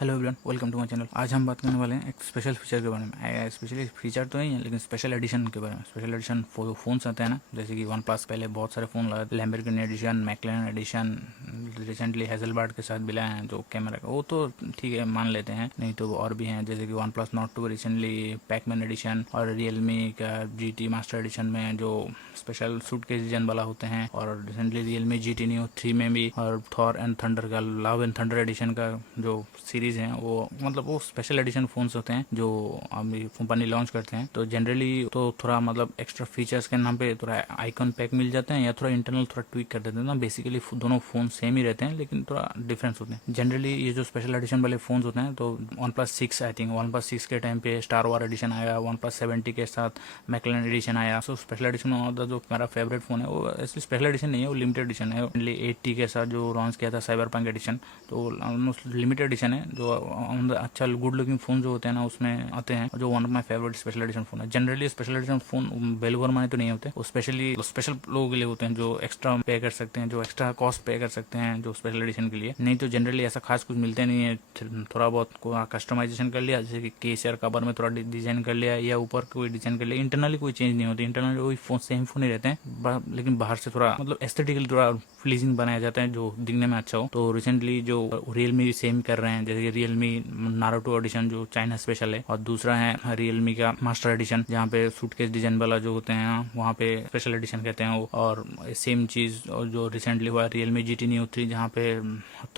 Hello everyone, welcome to my channel. आज हम बात करने वाले हैं एक स्पेशल फीचर के बारे में। स्पेशली फीचर तो नहीं है, लेकिन स्पेशल एडिशन के बारे में। स्पेशल एडिशन फ़ोन्स आते हैं ना, जैसे कि वन प्लस पहले बहुत सारे फ़ोन लगा, Lamborghini edition, McLaren edition, recently Hasselblad के साथ मिला है जो कैमरा का, वो तो ठीक है मान लेते हैं। नहीं तो और भी हैं, जैसे कि OnePlus Nord 2 recently Pacman edition, और रियलमी का GT मास्टर एडिशन में जो स्पेशल सूट के डिजाइन वाला होते हैं, और रिसेंटली रियलमी GT Neo 3 में भी, और थॉर एंड थंडर का लव एंड थंडर एडिशन का जो सीरीज है वो मतलब वो स्पेशल एडिशन फोन्स होते हैं जो अभी कंपनी लॉन्च करते हैं। तो जनरली तो थोड़ा मतलब एक्स्ट्रा फीचर्स के नाम पे थोड़ा आइकॉन पैक मिल जाते हैं या थोड़ा इंटरनल थोड़ा ट्वीक कर देते हैं ना। बेसिकली दोनों फोन सेम ही रहते हैं, लेकिन थोड़ा डिफरेंस होते हैं। जनरली ये जो स्पेशल एडिशन वाले फोन्स होते हैं, तो one plus 6 I think one plus 6 के टाइम पे स्टार वार एडिशन आया, वन प्लस 70 के साथ मैकलेन एडिशन आया। सो स्पेशल एडिशन जो मेरा फेवरेट फोन है वो ऐसे स्पेशल एडिशन नहीं है, वो लिमिटेड एडिशन है। 80 के साथ जो लॉन्च किया था साइबर पंक एडिशन, तो ऑलमोस्ट लिमिटेड एडिशन है। जो अच्छा गुड लुकिंग फोन जो होते हैं ना उसमें आते हैं, जो one of my favourite special edition phone है। Generally special edition phone value for money तो नहीं होते, वो स्पेशली स्पेशल लोगों के लिए होते हैं जो एक्स्ट्रा पे कर सकते हैं, जो एक्स्ट्रा कॉस्ट पे कर सकते हैं जो स्पेशल एडिशन के लिए। नहीं तो जनरली ऐसा खास कुछ मिलते नहीं है। थोड़ा बहुत कस्टमाइजेशन कर लिया, जैसे कि केस यार कवर में थोड़ा डिजाइन कर लिया या ऊपर कोई डिजाइन कर लिया, इंटरनली कोई चेंज नहीं होती। इंटरनली वही फोन सेम फोन ही रहते हैं, लेकिन बाहर से थोड़ा मतलब एस्थेटिकली थोड़ा प्लीजिंग बनाया जाता है जो दिखने में अच्छा हो। तो रिसेंटली जो रियलमी सेम कर रहे हैं, जैसे कि रियलमी नारुतो एडिशन जो चाइना स्पेशल है, और दूसरा है रियलमी का मास्टर एडिशन जहाँ पे सूटकेस डिजाइन वाला जो होते हैं वहाँ पे स्पेशल एडिशन कहते हैं वो। और सेम चीज जो रिसेंटली हुआ रियलमी GT Neo 3 जहाँ पे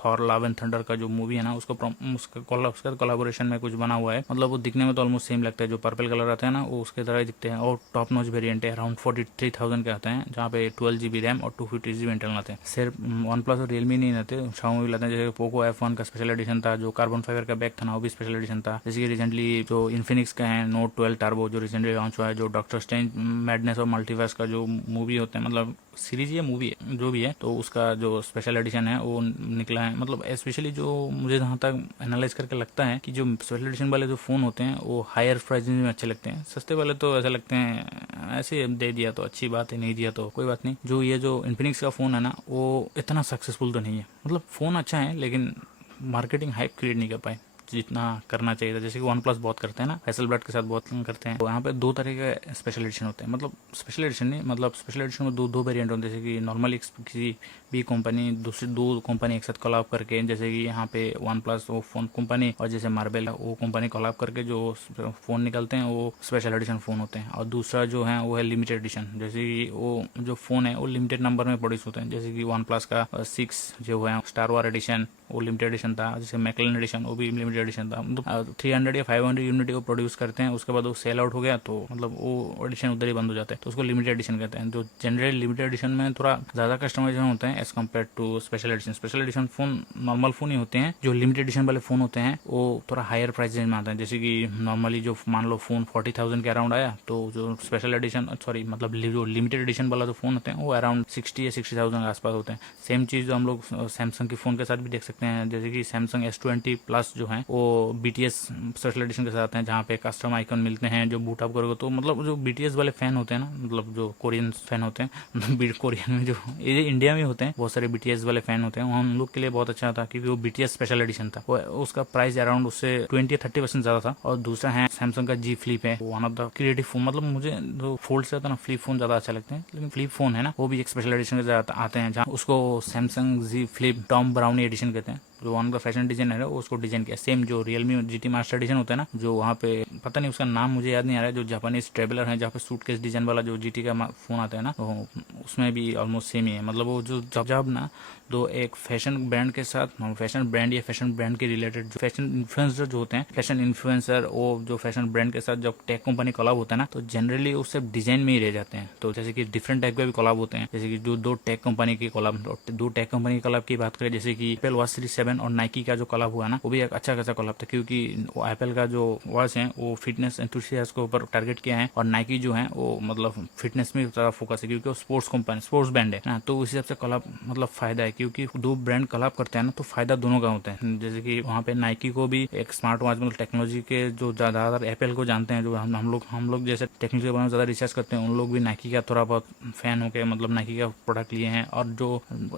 थॉर लव एंड थंडर का जो मूवी है ना उसका कोलैबोरेशन में कुछ बना हुआ है। मतलब वो दिखने में तो ऑलमोस्ट सेम लगता है, जो पर्पल कलर आता है ना वो उसके तरह ही दिखते हैं। और टॉप नॉच वेरिएंट है, अराउंड 43,000 के आते हैं, जहाँ पे 12 GB रैम और 250 GB इंटरनल आते हैं। सिर्फ वन प्लस और रियलमी नहीं आते, Xiaomi भी लाते हैं। जैसे पोको F1 का स्पेशल एडिशन था, जो कार्बन फाइबर का बैक था ना वो भी स्पेशल एडिशन था। जैसे कि रिसेंटली जो इन्फिनिक्स का है नोट 12 टर्बो जो रिसेंटली लॉन्च हुआ है, जो डॉक्टर स्ट्रेंज मैडनेस और मल्टीवर्स का जो मूवी होते हैं, मतलब सीरीज या मूवी है जो भी है, तो उसका जो स्पेशल एडिशन है वो निकला है। मतलब स्पेशली जो मुझे जहाँ तक एनालाइज करके लगता है कि जो स्पेशल एडिशन वाले जो फोन होते हैं वो हायर प्राइस में अच्छे लगते हैं। सस्ते वाले तो ऐसे लगते हैं ऐसे दे दिया तो अच्छी बात है, नहीं दिया तो कोई बात नहीं। जो ये जो इन्फिनिक्स का फोन है ना वो इतना सक्सेसफुल तो नहीं है। मतलब फोन अच्छा है लेकिन मार्केटिंग हाइप क्रिएट नहीं कर पाए जितना करना चाहिए था। जैसे कि वन प्लस बहुत करते हैं ना, हैज़लबर्ग के साथ बहुत करते हैं। तो यहाँ पे दो तरह के स्पेशल एडिशन होते हैं, मतलब स्पेशल एडिशन नहीं, मतलब स्पेशल एडिशन में दो वेरिएंट होते हैं। जैसे कि नॉर्मली किसी भी कंपनी दूसरी दो कंपनी एक साथ कोलैब करके, जैसे कि यहाँ पे वन प्लस वो फोन कंपनी और जैसे मार्बल वो कंपनी कोलैब करके जो फोन निकलते हैं वो स्पेशल एडिशन फोन होते हैं। और दूसरा जो है वो है लिमिटेड एडिशन, जैसे कि वो जो फोन है वो लिमिटेड नंबर में प्रोड्यूस होते हैं। जैसे कि वन प्लस का 6 जो है स्टार वार एडिशन वो लिमिटेड एडिशन था, जैसे मैकलेन एडिशन वो भी लिमिटेड एडिशन था। मतलब 300 या 500 यूनिट को प्रोड्यूस करते हैं, उसके बाद वो सेल आउट हो गया तो मतलब वो एडिशन उधर ही बंद हो जाता है, तो उसको लिमिटेड एडिशन कहते हैं। जो जनरली लिमिटेड एडिशन में थोड़ा ज्यादा कस्टमाइजेशन होता है as compare to special edition. Special edition phone normal phone ही होते हैं, जो लिमिटेड एडिशन वाले फोन होते हैं वो थोड़ा हायर प्राइस रेंज में आते हैं। जैसे कि नॉर्मली जो मान लो फोन 40,000 के अराउंड आया, तो जो स्पेशल एडिशन सॉरी मतलब जो लिमिटेड एडिशन वाला जो फोन होते हैं वो अराउंड 60 या 60,000 के आसपास होते हैं। सेम चीज जो हम लोग सैमसंग के फोन के साथ भी देख सकते हैं, जैसे कि सैमसंग S20 प्लस जो है वो BTS स्पेशल एडिशन के साथ हैं, जहाँ पे कस्टम आइकन मिलते हैं। जो बूट अप करोगे तो मतलब जो BTS वाले फैन होते हैं ना, मतलब जो कोरियन फैन होते हैं, मतलब कोरियन में जो ये इंडिया में होते हैं बहुत सारे BTS वाले फैन होते हैं, हम लोग के लिए बहुत अच्छा था क्योंकि वो BTS स्पेशल एडिशन था। वो उसका प्राइस अराउंड उससे 20-30% ज्यादा था। और दूसरा है सैमसंग का G Flip है, one of the creative phone. मतलब मुझे जो फोल्ड से आता है ना फ्लिप फोन ज्यादा अच्छा लगते हैं, लेकिन फ्लिप फोन है ना वो भी एक स्पेशल एडिशन के साथ आते हैं, जहाँ उसको Samsung G Flip Thom Browne edition कहते हैं। जो वन का फैशन डिजाइनर है वो उसको डिजाइन किया। सेम जो रियलमी GT मास्टर एडिशन होता है ना, जो वहाँ पे पता नहीं उसका नाम मुझे याद नहीं आ रहा है, जो जापानीज ट्रेवलर है जहाँ पे सूटकेस डिजाइन वाला जो GT का फोन आता है ना, तो उसमें भी ऑलमोस्ट सेम ही है। मतलब वो जो जब ना दो एक फैशन ब्रांड के साथ, फैशन ब्रांड या फैशन ब्रांड के रिलेटेड जो फैशन इन्फ्लुएंसर जो होते हैं, फैशन इन्फ्लुएंसर वो जो फैशन ब्रांड के साथ जब टेक कंपनी कोलैब होता है ना, तो जनरली वो सिर्फ डिजाइन में ही रह जाते हैं। तो जैसे कि डिफरेंट टाइप के भी कोलैब होते हैं, जैसे कि जो दो टेक कंपनी की कोलैब की बात करें, जैसे कि एप्पल वॉच सीरीज 7 और नाइकी का जो कोलैब हुआ ना, वो भी एक अच्छा खासा कोलैब था, क्योंकि वो एप्पल का जो वॉच है वो फिटनेस एंथुसियास्ट के ऊपर टारगेट किया है, और नाइकी जो है वो मतलब फिटनेस में ज्यादा फोकस है, क्योंकि वो स्पोर्ट्स कंपनी स्पोर्ट्स ब्रांड है ना, तो उस हिसाब से कोलैब मतलब फायदा है। क्योंकि दो ब्रांड कोलैब करते हैं ना तो फायदा दोनों का होता है। जैसे कि वहाँ पे नाइकी को भी एक स्मार्ट वॉच मतलब टेक्नोलॉजी के जो ज़्यादातर एप्पल को जानते हैं, जो हम लोग जैसे टेक्नोलॉजी के बारे में ज़्यादा रिसर्च करते हैं, उन लोग भी नाइकी का थोड़ा बहुत फैन होकर मतलब नाइकी का प्रोडक्ट लिए हैं। और जो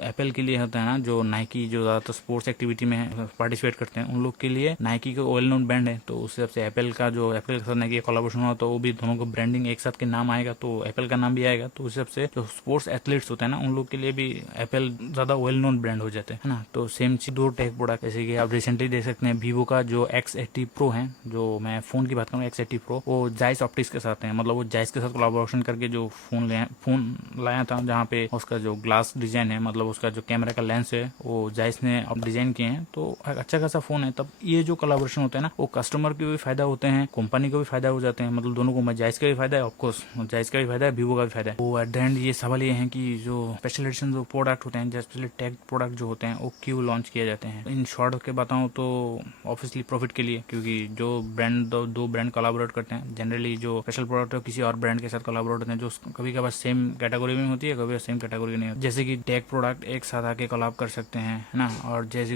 एप्पल के लिए होता है ना, जो नाइकी जो ज़्यादातर स्पोर्ट्स एक्टिविटी में पार्टिसिपेट करते हैं, उन लोग के लिए नाइकी का वेल नोन ब्रांड है। तो उस हिसाब से एप्पल के साथ नाइकी का कोलैबोरेशन हुआ तो वो भी दोनों को ब्रांडिंग एक साथ के नाम आएगा तो एप्पल का नाम भी आएगा। तो उस हिसाब से जो स्पोर्ट्स एथलीट्स होते हैं ना, उन लोग के लिए भी एप्पल ज़्यादा वेल नोन ब्रांड हो जाते हैं ना। तो सेम चीज दो टेक प्रोडक्ट जैसे कि आप रिसेंटली देख सकते हैं वीवो का जो X80 Pro है, जो मैं फोन की बात करूँ X80 Pro, वो जाइस ऑप्टिक्स के साथ है। मतलब वो जाइस के साथ कोलैबोरेशन करके जो फोन लाया था, जहाँ पे उसका जो ग्लास डिजाइन है, मतलब उसका जो कैमरा का लेंस है, वो जाइस ने अब डिजाइन किए हैं। तो अच्छा खासा फोन है। तब ये जो कोलैबोरेशन होता है ना, वो कस्टमर को भी फायदा होते हैं, कंपनी को भी फायदा हो जाते हैं। मतलब दोनों को, जाइस का भी फायदा है, ऑफकोर्स जाइस का भी फायदा है, वीवो का भी फायदा है। वो एट द एंड ये सवाल ये है कि जो स्पेशल एडिशन जो प्रोडक्ट होते हैं, स्पेशली टेक प्रोडक्ट जो होते हैं, वो क्यों लॉन्च किए जाते हैं। इन शॉर्ट के बताऊं तो ऑब्वियसली प्रॉफिट के लिए, क्योंकि जो ब्रांड दो ब्रांड कोलैबोरेट करते हैं, जनरली जो स्पेशल प्रोडक्ट है किसी और ब्रांड के साथ कोलैबोरेट होते हैं, जो कभी कभार सेम कैटेगरी में होती है, कभी सेम कैटेगरी नहीं होती। जैसे कि टेक प्रोडक्ट एक साथ आके कोलैब कर सकते हैं, है ना। और जैसे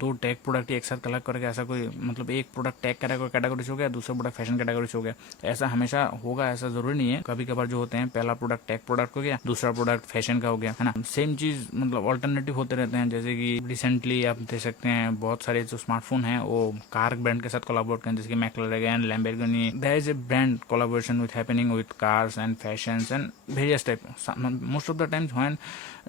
दो टेक प्रोडक्ट एक साथ कोलैब करके ऐसा कोई मतलब एक प्रोडक्ट टेक कैटेगरी से हो गया, दूसरा प्रोडक्ट फैशन कैटेगरी से हो गया, तो ऐसा हमेशा होगा ऐसा जरूरी नहीं है। कभी कभार जो होते हैं पहला प्रोडक्ट टेक प्रोडक्ट हो गया, दूसरा प्रोडक्ट फैशन का हो गया, है ना। सेम चीज मतलब ऑल्टरनेटिव होते रहते हैं। जैसे कि रिसेंटली आप देख सकते हैं बहुत सारे जो स्मार्टफोन हैं वो कार ब्रांड के साथ कोलैबोरेट करें, जैसे कि McLaren, Lamborghini. There is a brand collaboration with happening with cars and fashions and various type. Most of the times when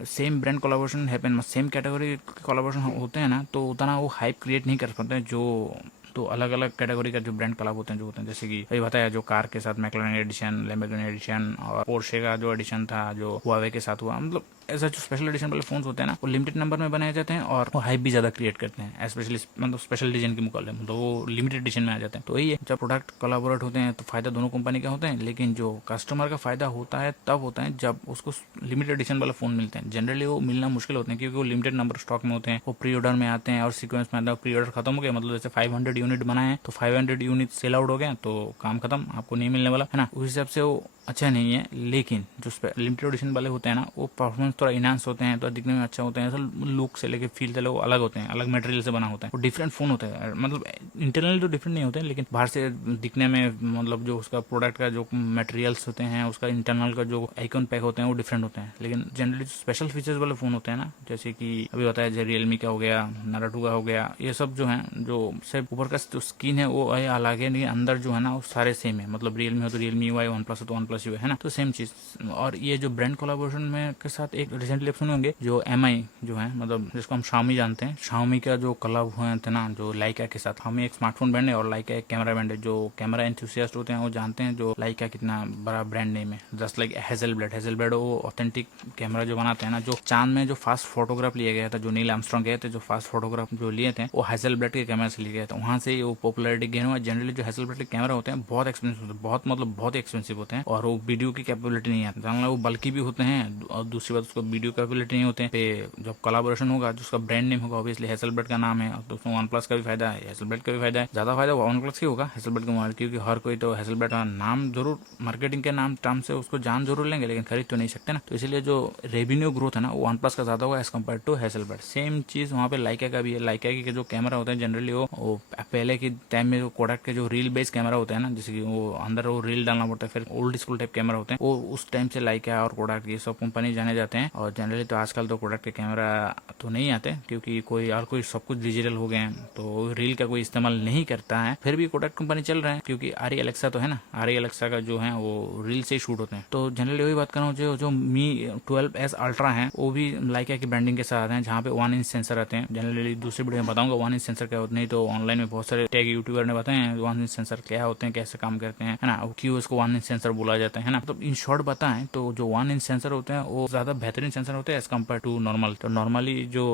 same brand collaboration happen, same category collaboration होते हैं ना, तो उतना वो हाइप क्रिएट नहीं कर पाते जो तो अलग अलग कैटेगरी का जो ब्रांड कोलैब होते हैं जो होते हैं। जैसे कि अभी बताया जो कार के साथ मैक्लारेन एडिशन, लैम्बोर्गिनी एडिशन, और पोर्शे का जो एडिशन था जो हुआवे के साथ हुआ। मतलब ऐसा जो स्पेशल एडिशन वाले फोन्स होते हैं ना, वो लिमिटेड नंबर में बनाए जाते हैं और वो हाइप भी ज्यादा क्रिएट करते हैं, स्पेशली मतलब स्पेशल एडिशन के मुकाबले, मतलब वो लिमिटेड एडिशन में आ जाते हैं। तो यही है, जब प्रोडक्ट कोलैबोरेट होते हैं तो फायदा दोनों कंपनी का होता है, लेकिन जो कस्टमर का फायदा होता है तब होता है जब उसको लिमिटेड एडिशन वाला फोन मिलते हैं। जनरली वो मिलना मुश्किल होते हैं क्योंकि वो लिमिटेड नंबर स्टॉक में होते हैं, वो प्री ऑर्डर में आते हैं और सीक्वेंस में आता है। प्री ऑर्डर खत्म हो गया, मतलब जैसे 500 यूनिट बनाए हैं तो 500 यूनिट सेल आउट हो गया तो काम खत्म, आपको नहीं मिलने वाला, है ना। उस हिसाब से वो अच्छा नहीं है। लेकिन जो लिमिटेड एडिशन वाले होते हैं ना, वो परफॉर्मेंस थोड़ा इनहांस होते हैं, तो दिखने में अच्छा होते हैं, लुक से लेके फील से वो अलग होते हैं, अलग मटेरियल से बना होता है, वो डिफरेंट फोन होते हैं। मतलब इंटरनली तो डिफरेंट नहीं होते हैं, लेकिन बाहर से दिखने में मतलब जो उसका प्रोडक्ट का जो मटेरियल्स होते हैं, उसका इंटरनल का जो आइकन पैक होते हैं वो डिफरेंट होते हैं। लेकिन जनरली जो स्पेशल फीचर्स वाले फोन होते हैं ना, जैसे कि अभी बताया जैसे रियलमी का हो गया, नाराटू का हो गया, ये सब जो है जो सिर्फ ऊपर का जो स्किन है वो अलग है, लेकिन अंदर जो है ना वो सारे सेम है। मतलब रियलमी हो तो रियलमी UI, वन प्लस हो तो वन प्लस UI, है ना। तो सेम चीज। और ये जो ब्रांड कोलैबोरेशन में के साथ एक रिसेंटली आप सुने होंगे जो MI जो है, मतलब जिसको हम Xiaomi जानते हैं, Xiaomi का जो कोलैब हुए थे ना जो लाइका के साथ। Xiaomi एक स्मार्टफोन ब्रांड है और लाइका एक कैमरा ब्रांड है। जो कैमरा एंथुसियास्ट होते हैं वो जानते हैं जो लाइका कितना बड़ा ब्रांड नेम है। जस्ट लाइक हेजलब्लेड वो ऑथेंटिक कैमरा जो बनाते हैं ना, जो चांद में जो फास्ट फोटोग्राफ लिया गया था, जो नील आर्मस्ट्रांग गए थे, जो फास्ट फोटोग्राफ जो लिए थे वो हेजलब्लेड के कैमरा से लिए गए थे। वहां से वो पॉपुलरिटी गेन हुआ। जनरली जो हेजलब्लेड के कैमरा होते हैं बहुत एक्सपेंसिव होते हैं, बहुत मतलब बहुत एक्सपेंसिव होते हैं, और वो वीडियो की कैपेबिलिटी नहीं आती। जानना वो बल्कि भी होते हैं, और दूसरी बात उसको वीडियो कैपेबिलिटी नहीं होते हैं। जब कोलैबोरेशन होगा जो उसका ब्रांड नेम होगा, ऑब्वियसली हेजलब्लेड का नाम है, तो उसमें वन प्लस का भी फायदा है, हेजलब्लेड का भी फायदा है। ज्यादा फायदा वन प्लस की होगा हेजलब्लेड के मोबाइल, क्योंकि हर कोई तो हेजलब्लेड का नाम जरूर मार्केटिंग के नाम टर्म से उसको जान जरूर लेंगे, लेकिन खरीद तो नहीं सकते ना। तो इसलिए जो रेवेन्यू ग्रोथ है ना वो वन प्लस का ज्यादा होगा as compare to Hasselblad. Same चीज वहाँ पे लाइका का भी है। लाइका के जो कैमरा होते हैं जनरली वो पहले के टाइम में कोडक के जो रील बेस्ड कैमरा होते हैं ना, जैसे कि वो अंदर वो रील डालना पड़ता है, फिर ओल्ड स्कूल टाइप कैमरा होते हैं, वो उस टाइम से लाइका और कोडक ये सब कंपनी जाने जाते हैं। और जनरली तो आजकल तो कोडक के कैमरा तो नहीं आते, क्योंकि कोई सब कुछ डिजिटल हो गए हैं, तो रील का कोई इस्तेमाल नहीं करता है। फिर भी कोडक कंपनी चल रहे हैं, क्योंकि आरी एलेक्सा तो है ना, आरी एलेक्सा का जो है वो रील से शूट होते हैं। तो जनरली वही बात कर रहा हूँ, जो मी 12S अल्ट्रा है वो भी लाइका की ब्रांडिंग के साथ हैं, जहाँ पे 1 इंच सेंसर आते हैं। जनरली दूसरी वीडियो में बताऊंगा 1 इंच सेंसर क्या होता है, नहीं तो ऑनलाइन में बहुत सारे टेक यूट्यूबर ने बताए हैं 1 इंच सेंसर क्या होते हैं, कैसे काम करते हैं, है ना, क्यों इसको 1 इंच सेंसर बोला जाता है ना। तो इन शॉर्ट बताएं तो जो 1 इंच सेंसर होते हैं वो ज्यादा बेहतरीन सेंसर होते हैं एज कम्पेयर टू नॉर्मल। तो नॉर्मली जो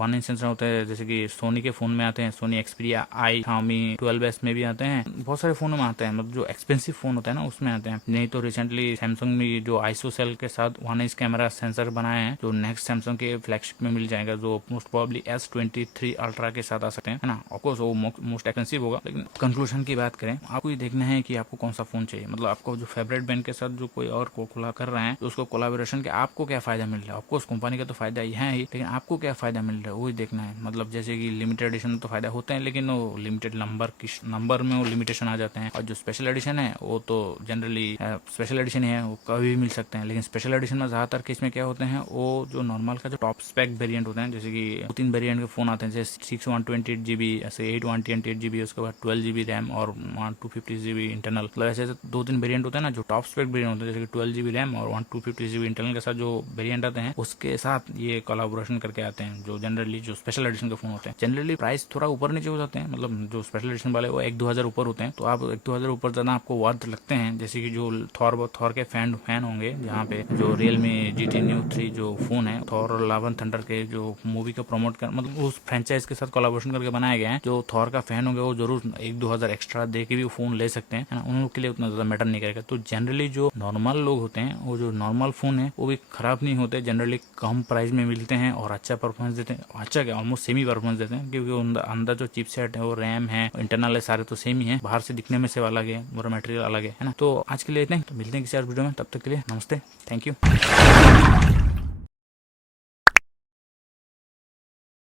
1 इंच सेंसर होते हैं, जैसे कि सोनी के फोन में आते हैं, सोनी एक्सपीरिया आई, Xiaomi 12S में भी आते हैं, बहुत सारे फोनों में आते हैं, मतलब जो एक्सपेंसिव फोन होता है ना उसमें आते हैं। नहीं तो रिसेंटली सैमसंग में जो आइसोसेल के साथ 1 इंच कैमरा सेंसर बनाए हैं, जो नेक्स्ट सैमसंग के फ्लैगशिप में मिल जाएगा, जो मोस्ट प्रोबेबली S23 अल्ट्रा के साथ आ सकते हैं, है ना। ऑफकोर्स वो मोस्ट एक्सपेंसिव होगा, लेकिन कंक्लूजन की बात करें, आपको ये देखना है कि आपको कौन सा फोन चाहिए, मतलब आपको जो फेवरेट पेन के साथ जो कोई और को कोला कर रहे हैं तो उसको कोलाबोरेशन के आपको क्या फायदा मिल रहा है। आपको उस कंपनी का तो फायदा ही है ही, लेकिन आपको क्या फायदा मिल रहा है वही देखना है। मतलब जैसे कि लिमिटेड एडिशन तो फायदा होते हैं, लेकिन वो लिमिटेड नंबर में वो लिमिटेशन आ जाते हैं। और जो स्पेशल एडिशन है वो तो जनरली स्पेशल एडिशन है, वो कभी भी मिल सकते हैं। लेकिन स्पेशल एडिशन में ज्यादातर केस में क्या होते हैं, वो जो नॉर्मल का जो टॉप स्पेक वेरिएंट होते हैं, जैसे कि 2-3 वेरिएंट के फोन आते हैं, जैसे 6 128GB, ऐसे 8 128GB, उसके बाद 12GB रैम और 250GB इंटरनल। मतलब ऐसे 2-3 वेरिएंट होते हैं ना जो टॉप स्पेक वेरिएंट होते हैं, जैसे कि 12GB रैम और 250GB इंटरनल के साथ जो वेरिएंट आते हैं उसके साथ ये कोलैबोरेशन करके आते हैं। जो जनरली जो स्पेशल एडिशन के फोन होते हैं, जनरली प्राइस थोड़ा ऊपर नीचे हो जाते हैं। मतलब जो स्पेशल एडिशन वाले वो 1-2 हजार ऊपर होते हैं, तो आप 1-2 हजार ऊपर ज्यादा आपको वर्थ लगते हैं। जैसे कि जो थॉर के फैन होंगे, जहाँ पे जो Realme GT Neo 3 जो फोन है, थॉर और लव एंड थंडर के जो मूवी को प्रमोट कर, मतलब उस फ्रेंचाइज के साथ कोलैबोरेशन करके बनाए गए हैं। जो थॉर का फैन होंगे वो जरूर 1-2 हजार एक्स्ट्रा दे के भी फोन ले सकते हैं, उन लोग के लिए उतना ज्यादा मैटर नहीं करेगा। तो जनरली जो नॉर्मल लोग होते हैं, वो जो नॉर्मल फोन है वो भी खराब नहीं होते, जनरली कम प्राइस में मिलते हैं और अच्छा परफॉर्मेंस देते हैं। अच्छा क्या, ऑलमोस्ट सेम ही परफॉर्मेंस देते हैं, क्योंकि अंदर जो चिपसेट है वो रैम है, इंटरनल है, सारे तो सेम ही है। बाहर से दिखने में से अलग है, पूरा मटेरियल अलग है ना। तो आज के लिए इतना ही, तो मिलते हैं किसी और वीडियो में, तब तक के लिए नमस्ते, थैंक यू।